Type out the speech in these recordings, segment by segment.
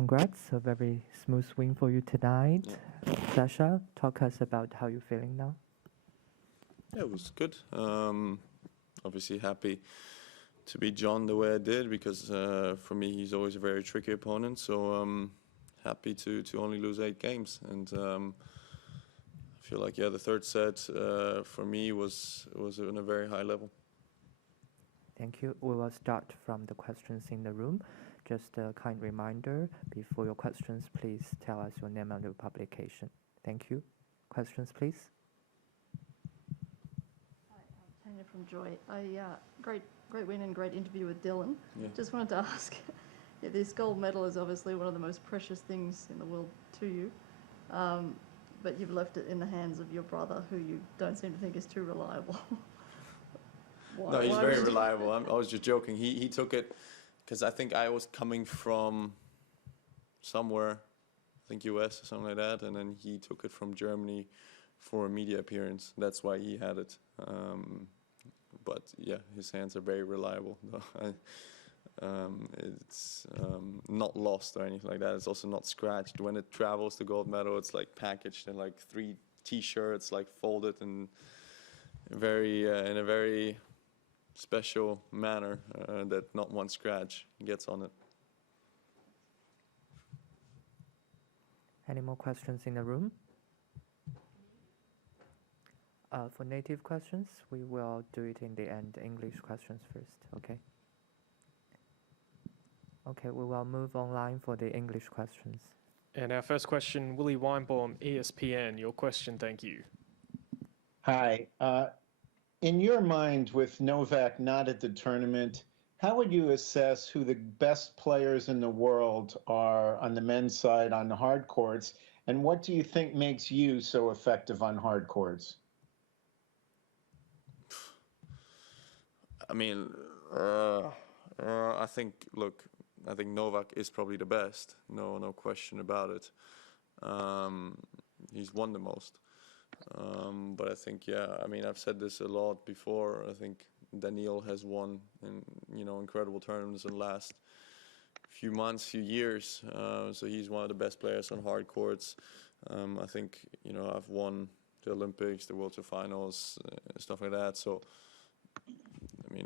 congrats, a very smooth win for you tonight. Yeah. Sasha, talk us about how you're feeling now. Yeah, it was good. Obviously happy to beat John the way I did because for me he's always a very tricky opponent. So happy to only lose 8 games, and I feel like the third set for me was on a very high level. Thank you. We will start from the questions in the room. Just a kind reminder, before your questions, please tell us your name and your publication. Thank you. Questions, please. Hi, I'm Tanya from Joy. Great win and great interview with Dylan. Yeah. Just wanted to ask, this gold medal is obviously one of the most precious things in the world to you, but you've left it in the hands of your brother, who you don't seem to think is too reliable. No, he's very reliable. I was just joking. He took it because I think I was coming from somewhere, I think US or something like that, and then he took it from Germany for a media appearance. That's why he had it. But yeah, his hands are very reliable. It's not lost or anything like that. It's also not scratched. When it travels, the gold medal, it's like packaged in like 3 T-shirts, like folded and in a very special manner that not one scratch gets on it. Any more questions in the room? For native questions, we will do it in the end. English questions first, okay? Okay, we will move online for the English questions. And our first question, Willie Weinbaum, ESPN. Your question, thank you. Hi. In your mind, with Novak not at the tournament, how would you assess who the best players in the world are on the men's side on the hard courts? And what do you think makes you so effective on hard courts? I mean, I think Novak is probably the best. No question about it. He's won the most. But I think, I've said this a lot before. I think Daniil has won incredible tournaments in the last few months, few years. So he's one of the best players on hard courts. I think, I've won the Olympics, the World Tour Finals, stuff like that. So,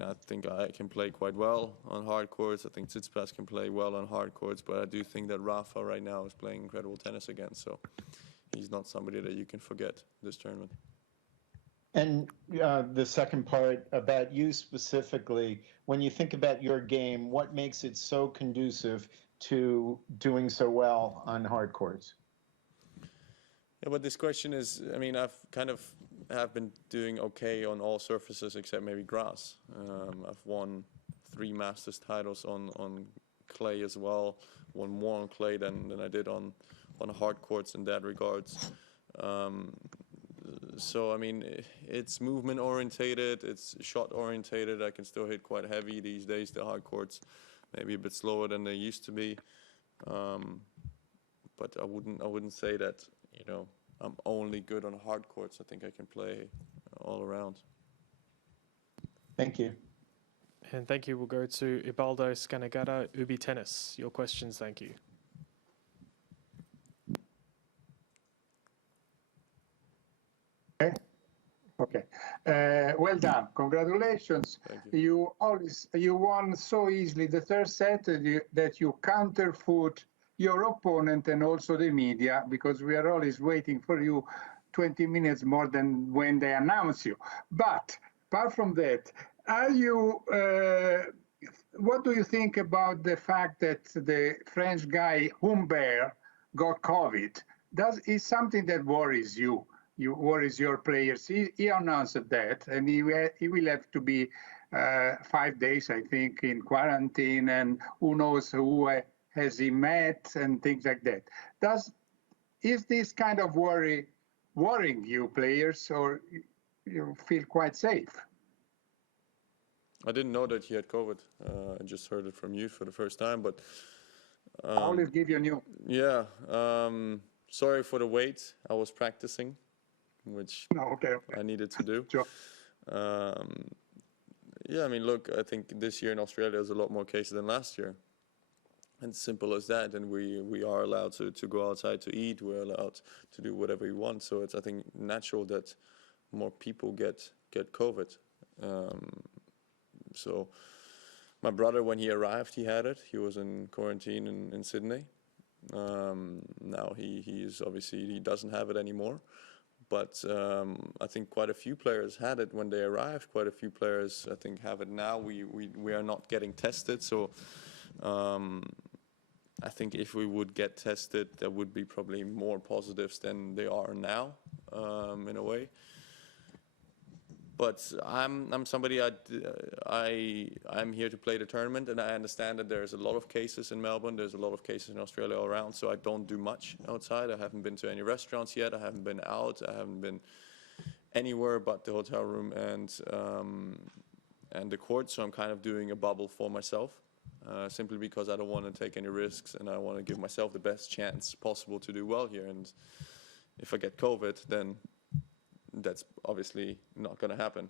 I think I can play quite well on hard courts. I think Tsitsipas can play well on hard courts. But I do think that Rafa right now is playing incredible tennis again. So he's not somebody that you can forget this tournament. And the second part about you specifically, when you think about your game, what makes it so conducive to doing so well on hard courts? Yeah, but this question is, I've been doing okay on all surfaces except maybe grass. I've won 3 Masters titles on clay as well, won more on clay than I did on hard courts in that regards. So, it's movement orientated, it's shot orientated. I can still hit quite heavy these days. The hard courts maybe a bit slower than they used to be. But I wouldn't say that, I'm only good on hard courts. I think I can play all around. Thank you. And thank you. We'll go to Ibaldo Scanagata, Ubi Tennis. Your questions, thank you. Okay. Well done. Congratulations. Thank you. You won so easily the third set that you counterfoot your opponent and also the media, because we are always waiting for you 20 minutes more than when they announce you. But apart from that, what do you think about the fact that the French guy Humbert got COVID? Is something that worries you? Worries your players? He announced that, and he will have to be 5 days, I think, in quarantine, and who knows who has he met and things like that. Is this kind of worrying you players, or you feel quite safe? I didn't know that he had COVID. I just heard it from you for the first time, but I always give you news. Yeah. Sorry for the wait. I was practicing, which Okay. I needed to do. Sure. Look, I think this year in Australia there's a lot more cases than last year. And simple as that. And we are allowed to go outside to eat. We're allowed to do whatever we want. So it's, I think, natural that more people get COVID. So my brother, when he arrived, he had it. He was in quarantine in Sydney. Now he's obviously, he doesn't have it anymore. But I think quite a few players had it when they arrived. Quite a few players, I think, have it now. We are not getting tested. So I think if we would get tested, there would be probably more positives than there are now, in a way. But I'm somebody, I'm here to play the tournament, and I understand that there's a lot of cases in Melbourne, there's a lot of cases in Australia all around, so I don't do much outside. I haven't been to any restaurants yet, I haven't been out, I haven't been anywhere but the hotel room and the court, so I'm kind of doing a bubble for myself, simply because I don't want to take any risks, and I want to give myself the best chance possible to do well here. And if I get COVID, then that's obviously not going to happen.